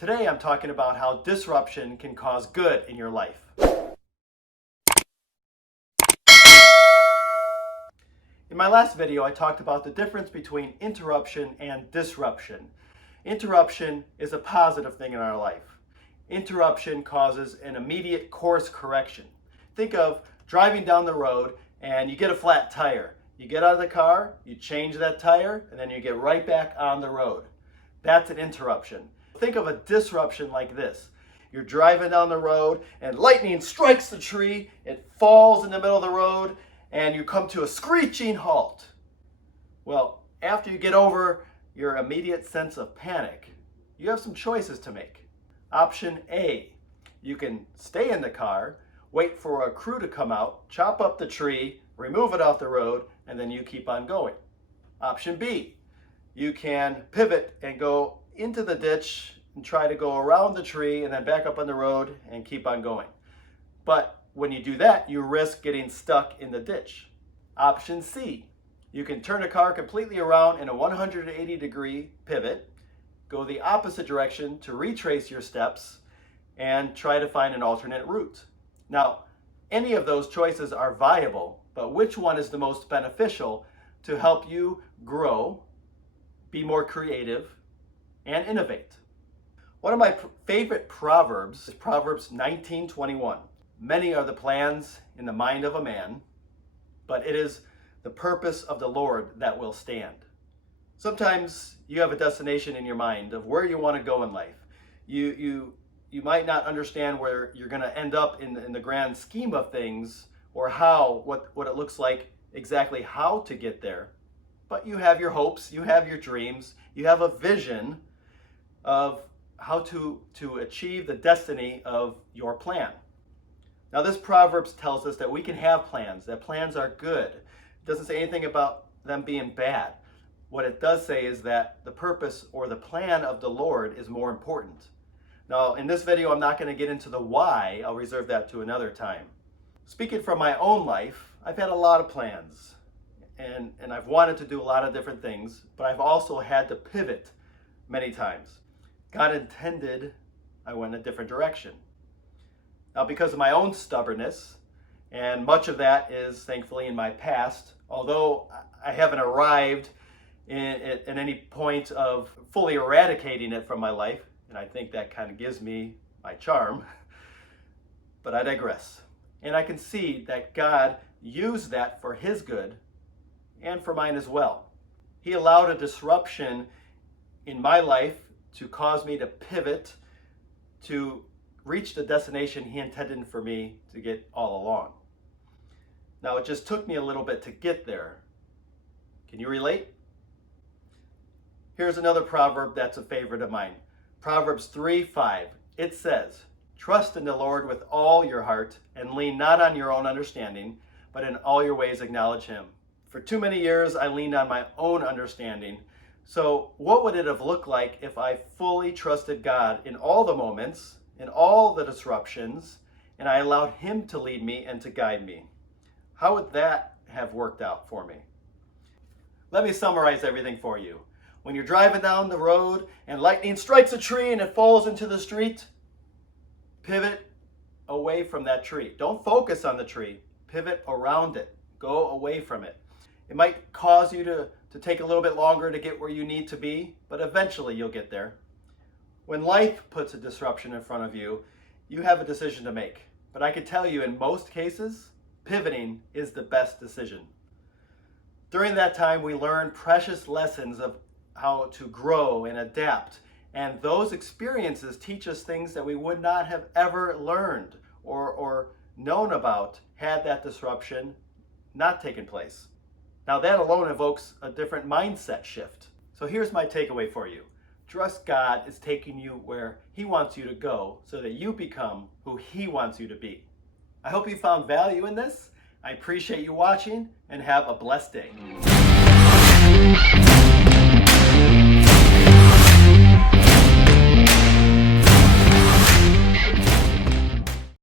Today I'm talking about how disruption can cause good in your life. In my last video, I talked about the difference between interruption and disruption. Interruption is a positive thing in our life. Interruption causes an immediate course correction. Think of driving down the road and you get a flat tire. You get out of the car, you change that tire, and then you get right back on the road. That's an interruption. Think of a disruption like this. You're driving down the road and lightning strikes the tree, it falls in the middle of the road, and you come to a screeching halt. Well, after you get over your immediate sense of panic, you have some choices to make. Option A, you can stay in the car, wait for a crew to come out, chop up the tree, remove it off the road, and then you keep on going. Option B, you can pivot and go into the ditch and try to go around the tree and then back up on the road and keep on going. But when you do that, you risk getting stuck in the ditch. Option C, you can turn the car completely around in a 180-degree pivot, go the opposite direction to retrace your steps, and try to find an alternate route. Now, any of those choices are viable, but which one is the most beneficial to help you grow, be more creative, and innovate? One of my favorite proverbs is Proverbs 19:21. Many are the plans in the mind of a man, but it is the purpose of the Lord that will stand. Sometimes you have a destination in your mind of where you want to go in life. You might not understand where you're going to end up in the grand scheme of things, or what it looks like exactly how to get there. But you have your hopes, you have your dreams, you have a vision of how to achieve the destiny of your plan. Now this Proverbs tells us that we can have plans, that plans are good. It doesn't say anything about them being bad. What it does say is that the purpose or the plan of the Lord is more important. Now in this video, I'm not going to get into the why. I'll reserve that to another time. Speaking from my own life, I've had a lot of plans and I've wanted to do a lot of different things, but I've also had to pivot many times. God intended I went a different direction. Now, because of my own stubbornness, and much of that is thankfully in my past, although I haven't arrived at any point of fully eradicating it from my life, and I think that kind of gives me my charm, but I digress. And I can see that God used that for His good and for mine as well. He allowed a disruption in my life to cause me to pivot to reach the destination He intended for me to get all along. Now, it just took me a little bit to get there. Can you relate? Here's another proverb that's a favorite of mine. Proverbs 3:5. It says, "Trust in the Lord with all your heart and lean not on your own understanding, but in all your ways acknowledge Him." For too many years, I leaned on my own understanding. So what would it have looked like if I fully trusted God in all the moments, in all the disruptions, and I allowed Him to lead me and to guide me? How would that have worked out for me? Let me summarize everything for you. When you're driving down the road and lightning strikes a tree and it falls into the street, pivot away from that tree. Don't focus on the tree. Pivot around it. Go away from it. It might cause you to take a little bit longer to get where you need to be, but eventually you'll get there. When life puts a disruption in front of you, you have a decision to make. But I can tell you, in most cases, pivoting is the best decision. During that time, we learn precious lessons of how to grow and adapt. And those experiences teach us things that we would not have ever learned or known about had that disruption not taken place. Now that alone evokes a different mindset shift. So here's my takeaway for you. Trust God is taking you where He wants you to go so that you become who He wants you to be. I hope you found value in this. I appreciate you watching and have a blessed day.